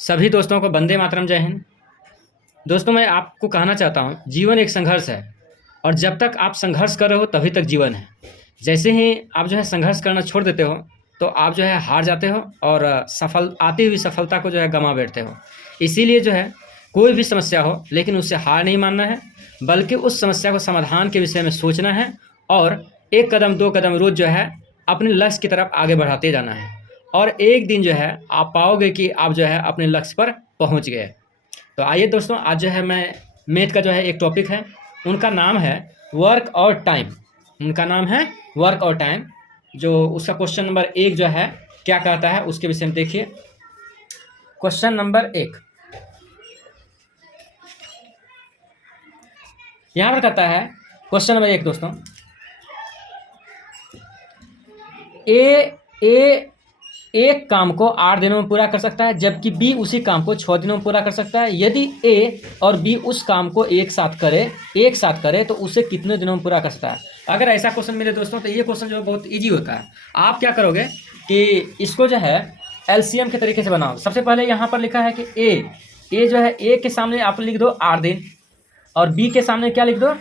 सभी दोस्तों को वंदे मातरम, जय हिंद। दोस्तों, मैं आपको कहना चाहता हूँ, जीवन एक संघर्ष है और जब तक आप संघर्ष कर रहे हो तभी तक जीवन है। जैसे ही आप जो है संघर्ष करना छोड़ देते हो तो आप जो है हार जाते हो और आती हुई सफलता को जो है गंवा बैठते हो। इसीलिए जो है कोई भी समस्या हो लेकिन उससे हार नहीं मानना है, बल्कि उस समस्या को समाधान के विषय में सोचना है और एक कदम दो कदम रोज़ जो है अपने लक्ष्य की तरफ आगे बढ़ाते जाना है। और एक दिन जो है आप पाओगे कि आप जो है अपने लक्ष्य पर पहुंच गए। तो आइए दोस्तों, आज जो है मैं मैथ का जो है एक टॉपिक है, उनका नाम है वर्क और टाइम। उनका नाम है वर्क और टाइम। जो उसका क्वेश्चन नंबर 1 जो है क्या कहता है उसके विषय में देखिए। क्वेश्चन नंबर 1 यहाँ पर कहता है, क्वेश्चन नंबर 1 दोस्तों, ए एक काम को 8 दिनों में पूरा कर सकता है, जबकि बी उसी काम को 6 दिनों में पूरा कर सकता है। यदि ए और बी उस काम को एक साथ करे तो उसे कितने दिनों में पूरा कर सकता है। अगर ऐसा क्वेश्चन मिले दोस्तों तो ये क्वेश्चन जो है बहुत इजी होता है। आप क्या करोगे कि इसको जो है एलसीएम के तरीके से बनाओ। सबसे पहले यहाँ पर लिखा है कि ए जो है ए के सामने आप लिख दो 8 दिन और बी के सामने क्या लिख दो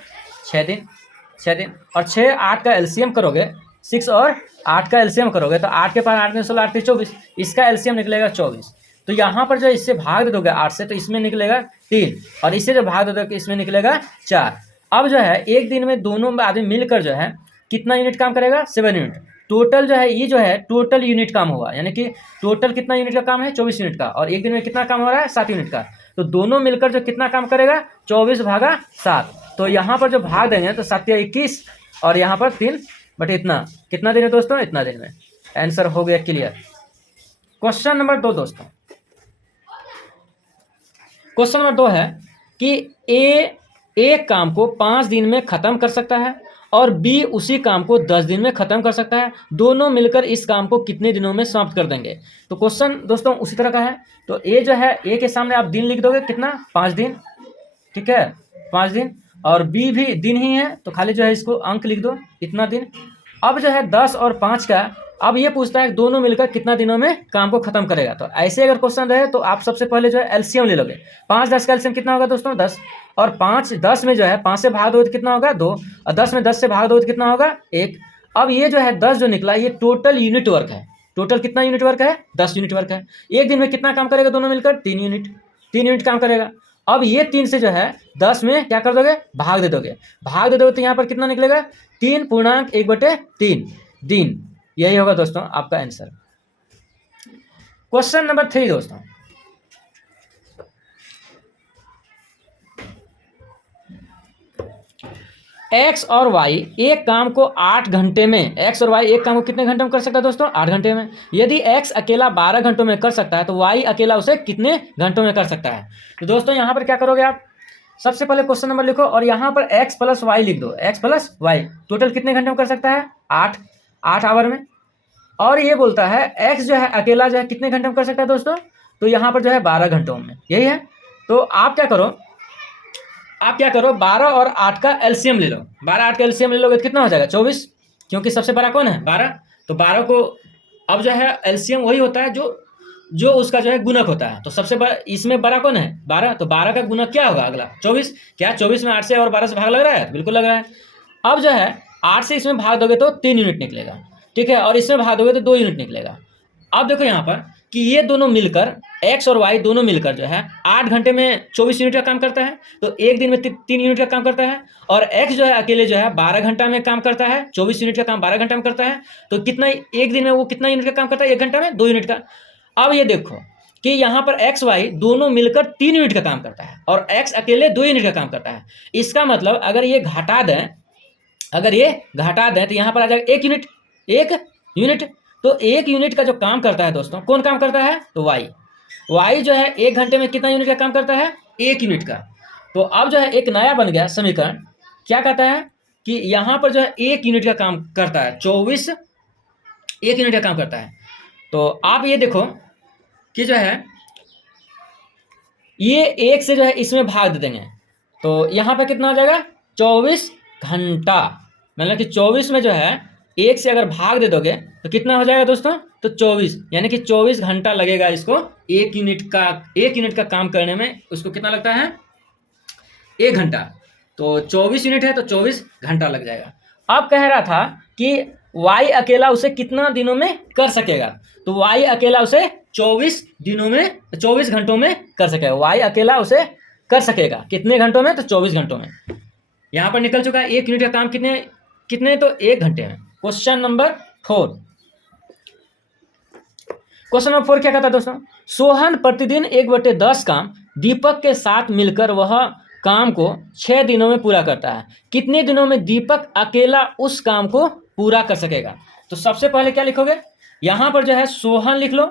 6 दिन। और 6 8 का एलसीएम करोगे, 6 और 8 का एलसीएम करोगे तो 8 के पास 8 में 16 8 के 24, इसका एलसीएम निकलेगा 24। तो यहाँ पर जो इससे भाग दे दोगे 8 से तो इसमें निकलेगा 3 और इससे जो भाग दे दोगे इसमें निकलेगा 4। अब जो है एक दिन में दोनों आदमी मिलकर जो है कितना यूनिट काम करेगा 7 यूनिट। टोटल जो है ये जो है टोटल यूनिट काम होगा, यानी कि टोटल कितना यूनिट का काम है 24 यूनिट का, और एक दिन में कितना काम हो रहा है 7 यूनिट का। तो दोनों मिलकर जो कितना काम करेगा 24 भागा 7। तो यहाँ पर जो भाग देंगे तो 7 या 21 और यहाँ पर 3 बट इतना कितना दिन है दोस्तों, इतना दिन में आंसर हो गया क्लियर। क्वेश्चन नंबर 2 दोस्तों, क्वेश्चन नंबर 2 है कि ए एक काम को 5 दिन में खत्म कर सकता है और बी उसी काम को 10 दिन में खत्म कर सकता है। दोनों मिलकर इस काम को कितने दिनों में समाप्त कर देंगे। तो क्वेश्चन दोस्तों उसी तरह का है। तो ए जो है ए के सामने आप दिन लिख दोगे कितना 5 दिन, ठीक है 5 दिन, और बी भी दिन ही है तो खाली जो है इसको अंक लिख दो इतना दिन। अब जो है 10 और 5 का अब ये पूछता है दोनों मिलकर कितना दिनों में काम को खत्म करेगा। तो ऐसे अगर क्वेश्चन रहे तो आप सबसे पहले जो है एलसीएम ले लोगे। 5 10 का एलसीएम कितना होगा दोस्तों 10, और 5 10 में जो है 5 से भाग दो तो कितना होगा 2, और 10 में 10 से भाग दो तो कितना होगा 1। अब ये जो है 10 जो निकला ये टोटल यूनिट वर्क है। टोटल कितना यूनिट वर्क है 10 यूनिट वर्क है। एक दिन में कितना काम करेगा दोनों मिलकर 3 यूनिट काम करेगा। अब ये 3 से जो है 10 में क्या कर दोगे भाग दे दोगे तो यहाँ पर कितना निकलेगा 3.1/3 दिन। यही होगा दोस्तों आपका आंसर। क्वेश्चन नंबर 3 दोस्तों, एक्स और वाई एक काम को 8 घंटे में, एक्स और वाई एक काम को कितने घंटे में कर सकता है दोस्तों 8 घंटे में। यदि एक्स अकेला 12 घंटों में कर सकता है तो वाई अकेला उसे कितने घंटों में कर सकता है। तो दोस्तों यहाँ पर क्या करोगे आप, सबसे पहले क्वेश्चन नंबर लिखो और यहाँ पर एक्स प्लस वाई लिख दो। एक्स प्लस वाई टोटल कितने घंटे में कर सकता है 8 आवर में। और ये बोलता है एक्स जो है अकेला जो है कितने घंटे में कर सकता है दोस्तों, तो यहाँ पर जो है 12 घंटों में, यही है। तो आप क्या करो 12 और 8 का एलसीएम ले लो। 12 8 का एलसीएम ले लोगे तो कितना हो जाएगा 24, क्योंकि सबसे बड़ा कौन है 12। तो 12 को अब जो है एलसीएम वही होता है जो उसका जो है गुणक होता है। तो सबसे बड़ा इसमें बड़ा कौन है 12, तो 12 का गुणक क्या होगा अगला 24। क्या 24 में 8 से और 12 से भाग लग रहा है, बिल्कुल लग रहा है। अब जो है 8 से इसमें भाग दोगे तो 3 यूनिट निकलेगा, ठीक है, और इसमें भाग दोगे तो 2 यूनिट निकलेगा। अब देखो यहाँ पर कि ये दोनों मिलकर एक्स और वाई दोनों मिलकर जो है 8 घंटे में 24 यूनिट का काम करता है, तो एक दिन में 3 यूनिट का काम करता है। और एक्स जो है अकेले जो है 12 घंटा में काम करता है, 24 यूनिट का काम 12 घंटा में करता है। तो कितना एक दिन में वो कितना यूनिट का काम करता है 1 घंटा में 2 यूनिट का। अब ये देखो कि यहाँ पर एक्स वाई दोनों मिलकर 3 यूनिट का काम करता है और एक्स अकेले 2 यूनिट का काम करता है। इसका मतलब अगर ये घटा दें तो यहाँ पर आ जाएगा 1 यूनिट। तो 1 यूनिट का जो काम करता है दोस्तों, कौन काम करता है तो वाई जो है 1 घंटे में कितना यूनिट का काम करता है 1 यूनिट का। तो अब जो है एक नया बन गया समीकरण, क्या कहता है कि यहाँ पर जो है 1 यूनिट का काम करता है 24 1 यूनिट का काम करता है। तो आप ये देखो कि जो है ये 1 से जो है इसमें भाग दे देंगे तो यहाँ पर कितना आ जाएगा 24 घंटा। मतलब कि 24 में जो है 1 से अगर भाग दे दोगे तो कितना हो जाएगा दोस्तों, तो 24, यानी कि 24 घंटा लगेगा इसको एक यूनिट का काम करने में। उसको कितना लगता है, 1 घंटा। तो 24 यूनिट है तो 24 घंटा लग जाएगा। अब कह रहा था कि y अकेला उसे कितना दिनों में कर सकेगा, तो y अकेला उसे 24 दिनों में, 24 घंटों में कर सकेगा। y अकेला उसे कर सकेगा कितने घंटों में, तो 24 घंटों में। यहाँ पर निकल चुका है 1 यूनिट का काम कितने कितने, तो 1 घंटे में। Question number 4। क्वेश्चन नंबर 4 क्या कहता है दोस्तों, सोहन प्रतिदिन 1/10 काम दीपक के साथ मिलकर वह काम को 6 दिनों में पूरा करता है। कितने दिनों में दीपक अकेला उस काम को पूरा कर सकेगा। तो सबसे पहले क्या लिखोगे, यहां पर जो है सोहन लिख लो,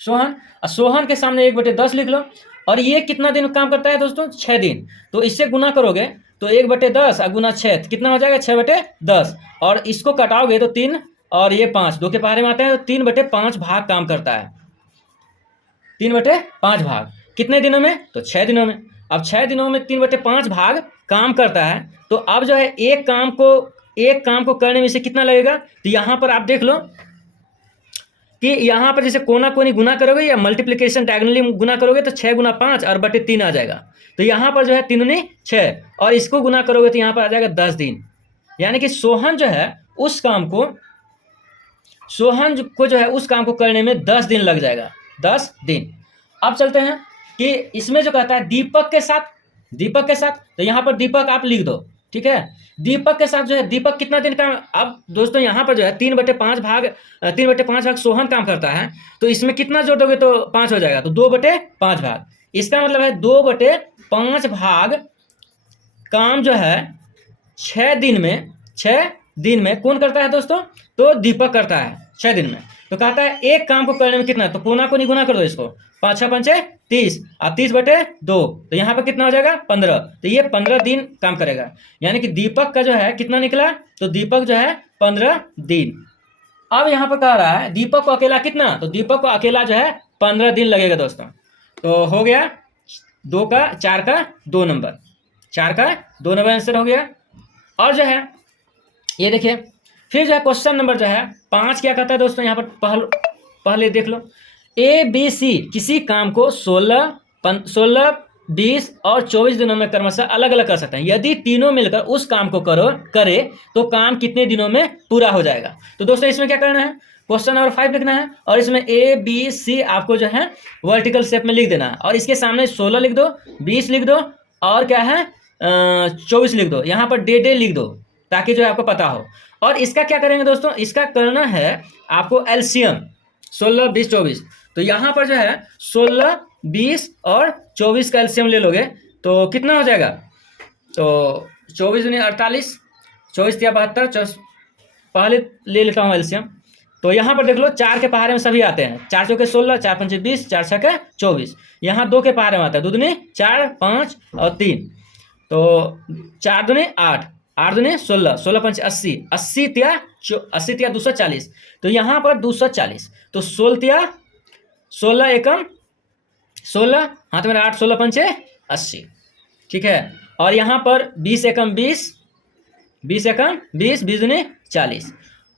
सोहन, और सोहन के सामने 1/10 लिख लो। और ये कितना दिन काम करता है दोस्तों, 6 दिन। तो इससे गुना करोगे तो 1/10 और गुना 6 कितना हो जाएगा, 6/10। और इसको कटाओगे तो 3 और ये 5, 2 के पहाड़े में आते हैं, तो 3/5 भाग काम करता है। 3/5 भाग कितने दिनों में, तो 6 दिनों में। अब 6 दिनों में 3/5 भाग काम करता है। तो अब जो है एक काम को करने में से कितना लगेगा, तो यहां पर आप देख लो कि यहाँ पर जैसे कोना कोनी गुना करोगे या मल्टीप्लिकेशन डायगोनली गुना करोगे तो 6 गुना 5 और बटे 3 आ जाएगा। तो यहाँ पर जो है 3 दूनी 6 और इसको गुना करोगे तो यहाँ पर आ जाएगा 10 दिन। यानी कि सोहन जो है उस काम को करने में 10 दिन लग जाएगा, 10 दिन। अब चलते हैं कि इसमें जो कहता है दीपक के साथ, तो यहाँ पर दीपक आप लिख दो, ठीक है। दीपक के साथ जो है दीपक कितना दिन का, अब दोस्तों यहाँ पर जो है 3/5 भाग सोहन काम करता है। तो इसमें कितना जोड़ दोगे तो 5 हो जाएगा, तो 2/5 भाग। इसका मतलब है 2/5 भाग काम जो है 6 दिन में कौन करता है दोस्तों, तो दीपक करता है 6 दिन में। तो कहता है एक काम को करने में कितना, तो कोना को नहीं गुना कर दो इसको, 5 6 5 30 और 30/2, तो यहाँ पर कितना हो जाएगा 15। तो ये 15 दिन काम करेगा। यानी कि दीपक का जो है कितना निकला, तो दीपक जो है 15 दिन। अब यहाँ पर कह रहा है दीपक को अकेला कितना, तो दीपक को अकेला जो है 15 दिन लगेगा दोस्तों। तो हो गया 4 का 2 नंबर, 4 का 2 नंबर आंसर हो गया। और जो है ये देखिए फिर जो है क्वेश्चन नंबर जो है 5 क्या कहता है दोस्तों, यहाँ पर पहले देख लो। ABC किसी काम को 16, 20 और 24 दिनों में क्रमशः अलग अलग कर सकते हैं। यदि तीनों मिलकर उस काम को करे तो काम कितने दिनों में पूरा हो जाएगा। तो दोस्तों इसमें क्या करना है, क्वेश्चन नंबर 5 लिखना है और इसमें ABC आपको जो है वर्टिकल शेप में लिख देना है। और इसके सामने 16 लिख दो, 20 लिख दो और क्या है 24 लिख दो। यहाँ पर डे लिख दो ताकि जो है आपको पता हो। और इसका क्या करेंगे दोस्तों, इसका करना है आपको एलसीएम 16, 20, 24। तो यहाँ पर जो है 16, 20 और 24 का एलसीएम ले लोगे तो कितना हो जाएगा, तो 24 दूनी 48, 24 या 72, पहले ले लेता हूँ एलसीएम। तो यहाँ पर देख लो 4 के पहाड़े में सभी आते हैं, 4 चौके 16, 4 पंचे 20, 4 छक्के 24। यहाँ 2 के पहाड़े में आता है, 2 दूनी 4, 5 और 3, तो 4 दूनी 8, 8 दूनी 16, 16 पंच 80, 80 तिया 240। तो यहाँ पर 240, तो 16 एकम 16, हाथ में 8, 16 पंचे 80, ठीक है। और यहाँ पर 20 एकम 20, 20 एकम 20, 20 दूनी 40।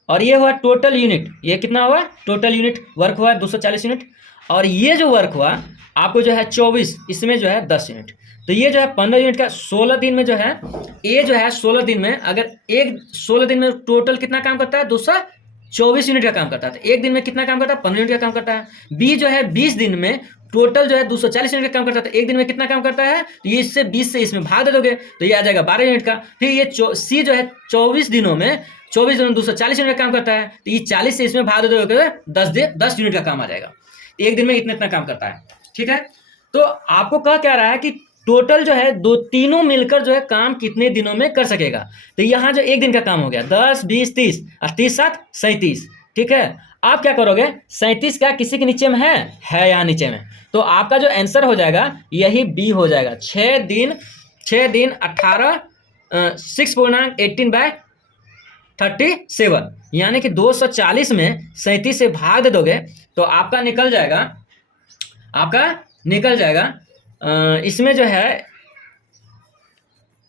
और ये हुआ टोटल यूनिट, ये कितना हुआ टोटल यूनिट वर्क हुआ 240 यूनिट। और ये जो वर्क हुआ आपको जो है 24, इसमें जो है 10 यूनिट। तो ये जो है 15 यूनिट का 16 दिन में जो है, ये जो है 16 दिन में, अगर एक 16 दिन में टोटल कितना काम करता है 224 यूनिट का काम करता है। तो एक दिन में कितना काम करता है 15 यूनिट का काम करता है। बी जो है 20 दिन में टोटल जो है 240 यूनिट का काम करता है। तो एक दिन में कितना काम करता है, तो ये इससे 20 से इसमें भाग दे दोगे तो ये आ जाएगा 12 यूनिट का। फिर ये सी जो है 24 दिनों में 240 यूनिट का काम करता है। तो ये 40 से इसमें भाग दे दोगे 10 यूनिट का काम आ जाएगा। एक दिन में इतना काम करता है, ठीक है। तो आपको क्या रहा है कि टोटल जो है तीनों मिलकर जो है काम कितने दिनों में कर सकेगा। तो यहाँ जो एक दिन का काम हो गया 10, 20, 30 और 30 7 37, ठीक है। आप क्या करोगे 37 क्या किसी के नीचे में है यहाँ नीचे में, तो आपका जो आंसर हो जाएगा यही बी हो जाएगा। 6 दिन 18 6.18/37, यानी कि 240 में 37 से भाग दे दोगे तो आपका निकल जाएगा इसमें जो है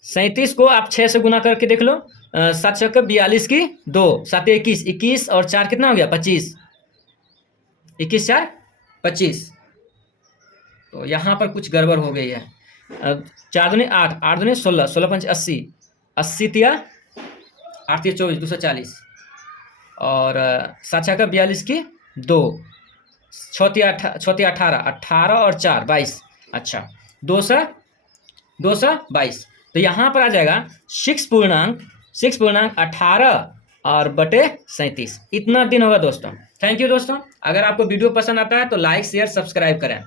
37 को आप 6 से गुना करके देख लो सात छक्के 42 की 2, 7 21, 21 और 4 कितना हो गया 25, 21 4 25। तो यहाँ पर कुछ गड़बड़ हो गई है। अब 4 दूनी 8, 8 दूनी 16, 16 पंच 80, 80 तिया 8 तिया 24, 240 और 7 छक्का 42 की 2, 6 तिया 18, 18 और 4 22। अच्छा 222। तो यहाँ पर आ जाएगा 6.18 और बटे 37, इतना दिन होगा दोस्तों। थैंक यू दोस्तों। अगर आपको वीडियो पसंद आता है तो लाइक शेयर सब्सक्राइब करें।